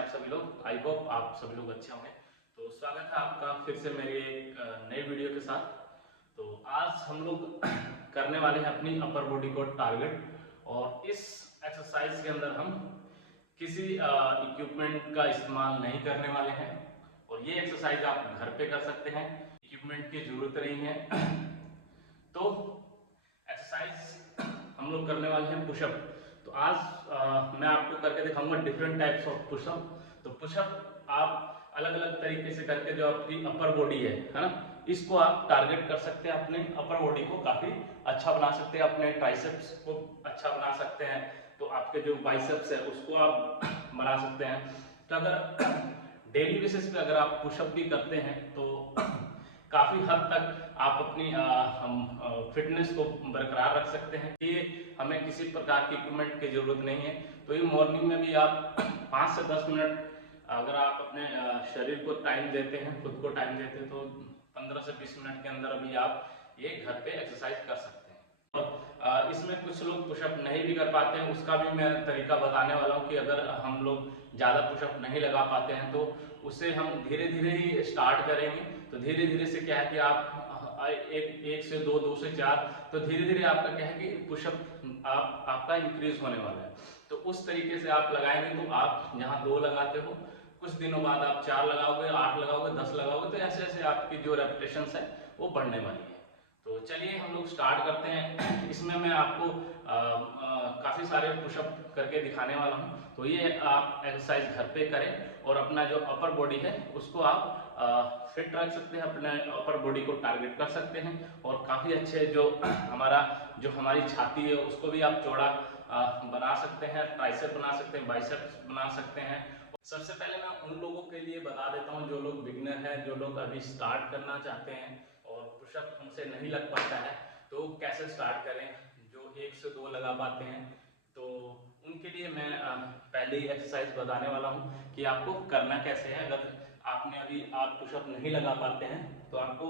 आप सभी लोग? आई होप आप सभी लोग अच्छे होंगे। तो स्वागत है आपका फिर से मेरी एक नई वीडियो के साथ। तो आज हम लोग करने वाले हैं अपनी अपर बॉडी को टारगेट, और इस एक्सरसाइज के अंदर हम किसी इक्विपमेंट का इस्तेमाल नहीं करने वाले हैं। और ये एक्सरसाइज आप घर पे कर सकते हैं, इक्विपमेंट की जरूरत नहीं है। तो एक्सरसाइज हम लोग करने वाले हैं पुशअप। तो आज मैं आपको करके दिखाऊंगा डिफरेंट टाइप्स ऑफ पुशअप। तो पुशअप आप अलग अलग तरीके से करके जो आपकी अपर बॉडी है ना, इसको आप टारगेट कर सकते हैं, अपने अपर बॉडी को काफी अच्छा बना सकते हैं, अपने ट्राइसेप्स को अच्छा बना सकते हैं। तो आपके जो बाइसेप्स है उसको आप बना सकते हैं। तो अगर डेली बेसिस पे अगर आप पुशअप भी करते हैं तो काफी हद तक आप अपनी फिटनेस को बरकरार रख सकते हैं। ये हमें किसी प्रकार की इक्विपमेंट की जरूरत नहीं है। तो ये मॉर्निंग में भी आप 5 से 10 मिनट अगर आप अपने शरीर को टाइम देते हैं, खुद को टाइम देते हैं, तो 15 से 20 मिनट के अंदर अभी आप ये घर पे एक्सरसाइज कर सकते हैं। और इसमें कुछ लोग पुशअप नहीं भी कर पाते हैं, उसका भी मैं तरीका बताने वाला हूँ कि अगर हम लोग ज़्यादा पुशअप नहीं लगा पाते हैं तो उससे हम धीरे धीरे ही स्टार्ट करेंगे। तो धीरे धीरे से क्या है कि आप एक से दो, दो से चार, तो धीरे धीरे आपका क्या है कि पुशअप आपका इंक्रीज होने वाला है। तो उस तरीके से आप लगाएंगे तो आप जहाँ 2 लगाते हो, कुछ दिनों बाद आप 4 लगाओगे, 8 लगाओगे, 10 लगाओगे, तो ऐसे ऐसे आपकी जो रेपिटेशंस है वो बढ़ने वाली है। तो चलिए हम लोग स्टार्ट करते हैं। इसमें मैं आपको काफ़ी सारे पुशअप करके दिखाने वाला हूँ। तो ये आप एक्सरसाइज घर पे करें और अपना जो अपर बॉडी है उसको आप फिट रख सकते हैं, अपने अपर बॉडी को टारगेट कर सकते हैं। और काफ़ी अच्छे जो हमारी छाती है उसको भी आप चौड़ा बना सकते हैं, ट्राइसेप बना सकते हैं, बाइसेप्स बना सकते हैं। सबसे पहले मैं उन लोगों के लिए बता देता हूँ जो लोग बिगिनर हैं, जो लोग अभी स्टार्ट करना चाहते हैं और पुशअप उनसे नहीं लग पाता है, तो कैसे स्टार्ट करें। जो 1 से 2 लगा पाते हैं तो उनके लिए मैं पहले ही एक्सरसाइज बताने वाला हूँ कि आपको करना कैसे है। अगर आपने अभी आप पुशअप नहीं लगा पाते हैं तो आपको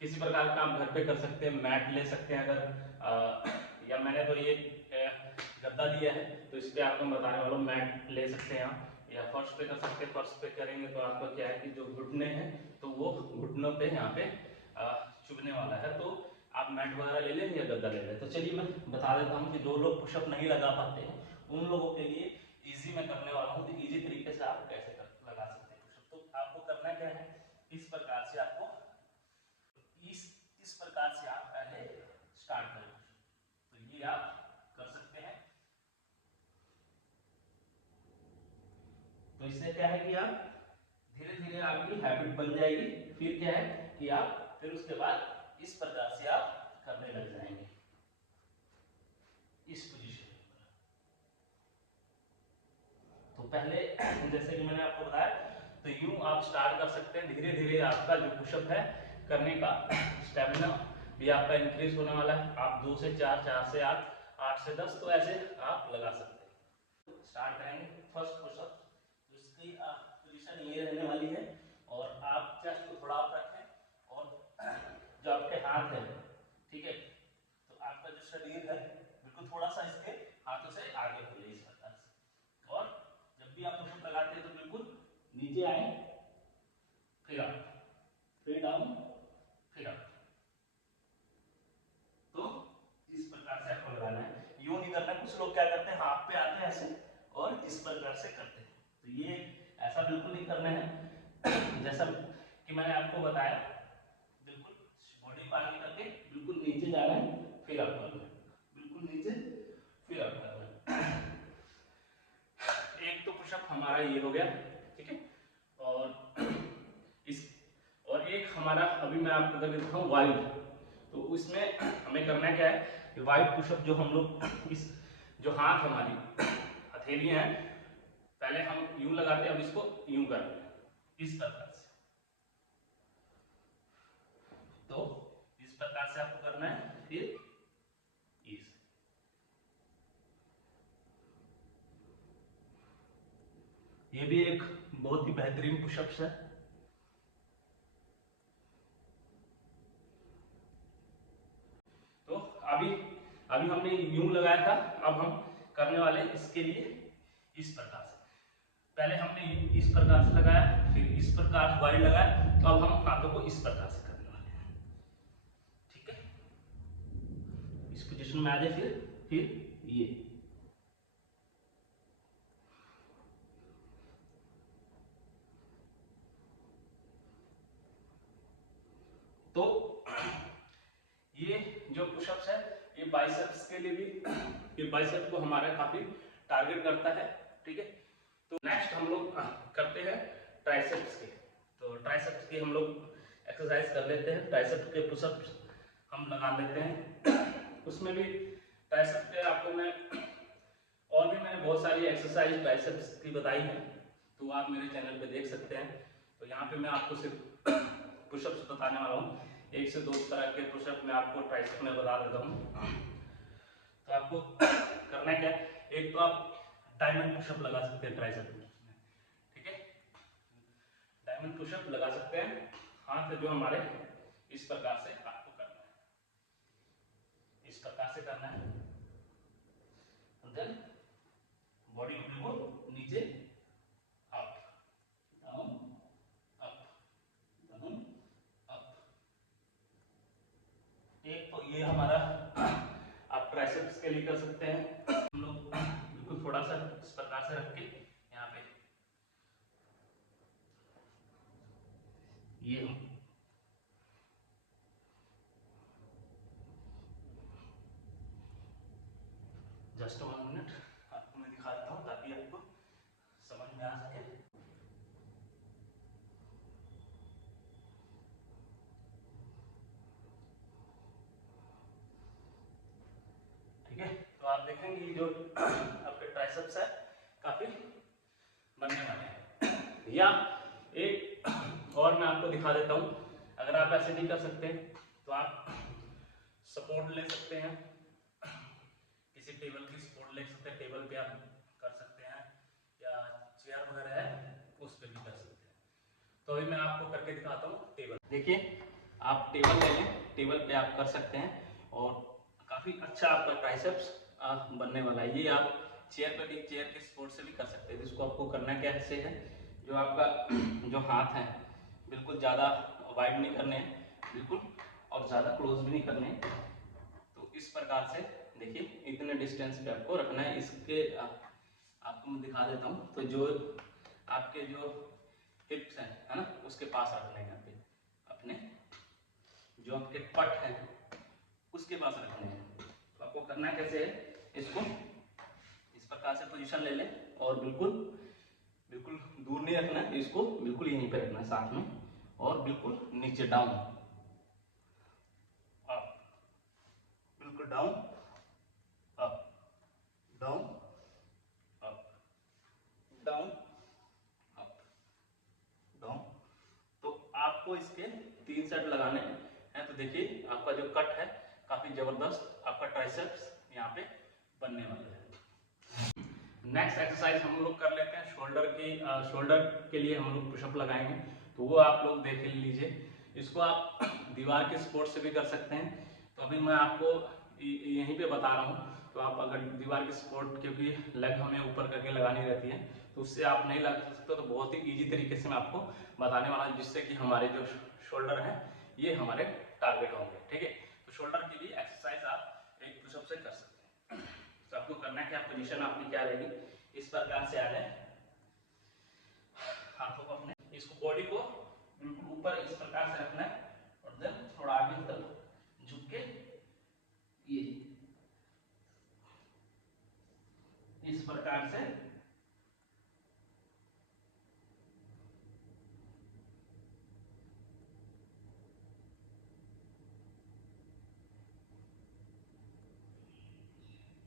किसी प्रकार का आप घर पे कर सकते हैं, मैट ले सकते हैं। अगर या मैंने तो ये गद्दा लिया है तो इस पे आपको बताने वाला हूँ, मैट ले सकते हैं आप, या फर्श पे कर सकते हैं। फर्श पे करेंगे तो आपका क्या है कि जो घुटने हैं तो वो घुटनों पे यहाँ पे चुभने वाला है। तो आप मैट वगैरह ले लें या गद्दा ले लें। तो चलिए मैं बता देता हूँ कि जो लोग पुशअप नहीं लगा पाते हैं उन लोगों के लिए इजी मैं करने वाला हूँ। तो इजी तरीके से आप कैसे लगा सकते हैं पुशअप। तो आपको करना क्या है, इस प्रकार से आपको इस प्रकार से आप पहले स्टार्ट करें। तो ये आप कर सकते हैं। तो इससे क्या है कि आप धीरे धीरे आपकी हैबिट बन जाएगी। फिर क्या है कि आप फिर उसके बाद इस प्रकार से आप करने लग जाएंगे इस पोजीशन में। तो पहले जैसे कि मैंने आपको बताया, तो यूं आप स्टार्ट कर सकते हैं। धीरे धीरे आपका जो पुशअप है करने का स्टेमिना भी आपका इंक्रीज होने वाला है। आप 2 से 4, 4 से 8, 8 से 10, तो ऐसे आप लगा सकते हैं। स्टार्ट करेंगे फर्स्ट पुशअप। तो इसकी पोजीशन ये रहने वाली है और आप चेस्ट को थोड़ा आप रखें और जो आपके हाथ है, ठीक है, तो आपका जो शरीर है बिल्कुल थोड़ा सा इसके हाथों से आगे खुले इस प्रकार से। और जब भी आप पुशअप लगाते हैं तो बिल्कुल नीचे आए, फिर अप, फिर डाउन, फिर अप। तो इस प्रकार से आपको लगाना है, यूं नहीं करना। कुछ लोग क्या करते हैं, हाथ पे आते हैं ऐसे और इस प्रकार से करते हैं। तो ये ऐसा बिल्कुल नहीं करना है। जैसा कि मैंने आपको बताया, बिल्कुल बॉडी को आगे करके बिल्कुल नीचे जा रहे हैं, फिर अप करना है, बिल्कुल नीचे, फिर अप करना है। एक तो पुशअप हमारा ये हो गया, ठीक है। और इस और एक हमारा अभी मैं आपको करके दिखाऊं वाइड। तो उसमें हमें करना क्या है कि वाइड पुशअप जो हम लोग इस जो हाथ हमारी हथेलियां हैं, पहले हम यूं लगाते हैं, अब इसको यूं करते हैं इस प्रकार से। तो इस प्रकार से आपको करना है। फिर इस ये भी एक बहुत ही बेहतरीन पुशअप्स है। तो अभी अभी हमने यूं लगाया था, अब हम करने वाले इसके लिए इस प्रकार से। पहले हमने इस प्रकार से लगाया, फिर इस प्रकार से वाइड लगाया, तो अब हम हाथों को इस प्रकार से करने वाले हैं। ठीक है, इस पोजीशन में आ जाए, फिर ये तो ये जो पुशअप्स है ये बाइसेप्स के लिए भी, ये बाइसेप्स को हमारा काफी टारगेट करता है। ठीक है, तो नेक्स्ट हम लोग करते हैं ट्राइसेप्स के। तो ट्राइसेप्स की हम लोग एक्सरसाइज कर लेते हैं। ट्राइसेप्स के पुशअप्स हम लगा लेते हैं। उसमें भी ट्राइसेप्स के आपको मैं और भी मैंने बहुत सारी एक्सरसाइज ट्राइसेप्स की बताई है, तो आप मेरे चैनल पे देख सकते हैं। तो यहाँ पे मैं आपको सिर्फ पुशअप्स बताने वाला हूँ। 1 से 2 तरह के पुशअप मैं आपको ट्राइसेप में बता देता हूँ। तो आपको करना क्या है, एक तो आप डायमंड पुशअप लगा सकते हैं ट्राइसेप में। ठीक है, डायमंड पुशअप लगा सकते हैं। हाथ जो हमारे इस प्रकार से आपको करना है, इस प्रकार से करना है। देन बॉडी को बिल्कुल नीचे, up down, up down, up. एक तो ये हमारा आप ट्राइसेप्स के लिए कर सकते हैं। हम लोग बिल्कुल थोड़ा सा इस प्रकार से रख के यहाँ पे ये जस्ट 1 मिनट आपको मैं दिखा देता हूँ ताकि आपको समझ में आ सके। ठीक है, तो आप देखेंगे जो आपके ट्राइसेप्स है काफी बनने वाले हैं। या एक और मैं आपको दिखा देता हूँ, अगर आप ऐसे नहीं कर सकते तो आप सपोर्ट ले सकते हैं, किसी टेबल की सपोर्ट ले सकते हैं। टेबल पे आप कर सकते हैं या चेयर वगैरह है उस पर भी कर सकते हैं। तो अभी मैं आपको करके दिखाता हूँ। टेबल देखिए, आप टेबल ले लें, टेबल पे आप कर सकते हैं और काफ़ी अच्छा आपका ट्राइसेप्स बनने वाला है। ये आप चेयर पर भी, चेयर के सपोर्ट से भी कर सकते हैं। जिसको आपको करना कैसे है, जो आपका जो हाथ है बिल्कुल ज़्यादा वाइड नहीं करने हैं बिल्कुल, और ज़्यादा क्लोज भी नहीं करने हैं। तो इस प्रकार से देखिए, इतने डिस्टेंस पे आपको रखना है। इसके आपको मैं दिखा देता हूँ। तो जो आपके जो हिप्स है ना, उसके पास रखना है। यहाँ पे अपने जो आपके पट है उसके पास रखने हैं। तो आपको करना कैसे है, इसको इस प्रकार से पोजीशन ले लें और बिल्कुल बिल्कुल दूर नहीं रखना है, इसको बिल्कुल यहीं पे रखना है साथ में, और बिल्कुल नीचे डाउन, अप, बिल्कुल down, up, down, up, down, up, down. तो आपको इसके 3 सेट लगाने हैं। तो देखिए, आपका जो कट है काफी जबरदस्त आपका ट्राइसेप्स यहाँ पे बनने वाला है। नेक्स्ट एक्सरसाइज हम लोग कर लेते हैं शोल्डर की। शोल्डर के लिए हम लोग पुशअप लगाएंगे, तो वो आप लोग देख लीजिए। इसको आप दीवार के सपोर्ट से भी कर सकते हैं। तो अभी मैं आपको यहीं पे बता रहा हूँ। तो आप अगर दीवार की सपोर्ट, क्योंकि लेग हमें ऊपर करके लगानी रहती है, तो उससे आप नहीं लगा सकते। तो बहुत ही ईजी तरीके से मैं आपको बताने वाला हूँ, जिससे कि हमारे जो शोल्डर हैं ये हमारे टारगेट होंगे। ठीक है, तो शोल्डर के लिए एक्सरसाइज आप एक पुशअप से कर सकते हैं। तो आपको करना है क्या, पोजीशन आपकी क्या रहेगी, इस प्रकार से आ जाए। हाथों को अपने, इसको बॉडी को बिल्कुल ऊपर इस प्रकार से रखना है, और देन थोड़ा आगे की तरफ झुक के ये इस प्रकार से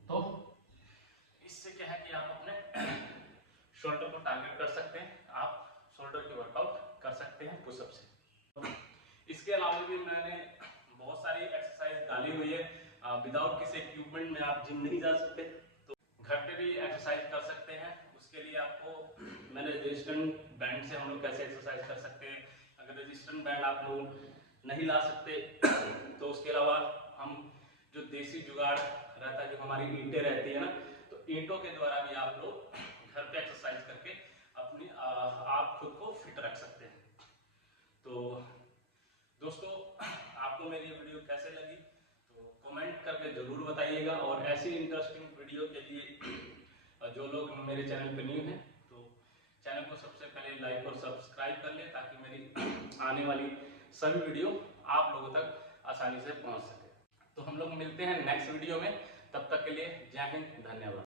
तो इससे क्या है कि आप अपने शोल्डर को टारगेट कर सकते हैं। आप शोल्डर की वर्कआउट कर सकते हैं पुशअप से। इसके अलावा भी मैंने बहुत सारी एक्सरसाइज डाली हुई है। विदाउट किसी इक्विपमेंट में आप जिम नहीं जा सकते, तो घर पे भी एक्सरसाइज कर सकते हैं। उसके लिए आपको मैंने रेजिस्टेंट बैंड से हम लोग कैसे एक्सरसाइज कर सकते हैं। अगर रेजिस्टेंट बैंड आप लोग नहीं ला सकते तो उसके अलावा हम जो देसी जुगाड़ रहता है, जो हमारी ईंटें रहती है ना, तो ईंटों के द्वारा भी आप लोग घर पे एक्सरसाइज करके खुद को फिट रख सकते हैं। तो दोस्तों, आपको मेरी ये वीडियो कैसे लगी तो कमेंट करके जरूर बताइएगा, और ऐसी इंटरेस्टिंग वीडियो के लिए जो लोग मेरे चैनल पे न्यू हैं तो चैनल को सबसे पहले लाइक और सब्सक्राइब कर ले, ताकि मेरी आने वाली सभी वीडियो आप लोगों तक आसानी से पहुंच सके। तो हम लोग मिलते हैं नेक्स्ट वीडियो में, तब तक के लिए जय हिंद, धन्यवाद।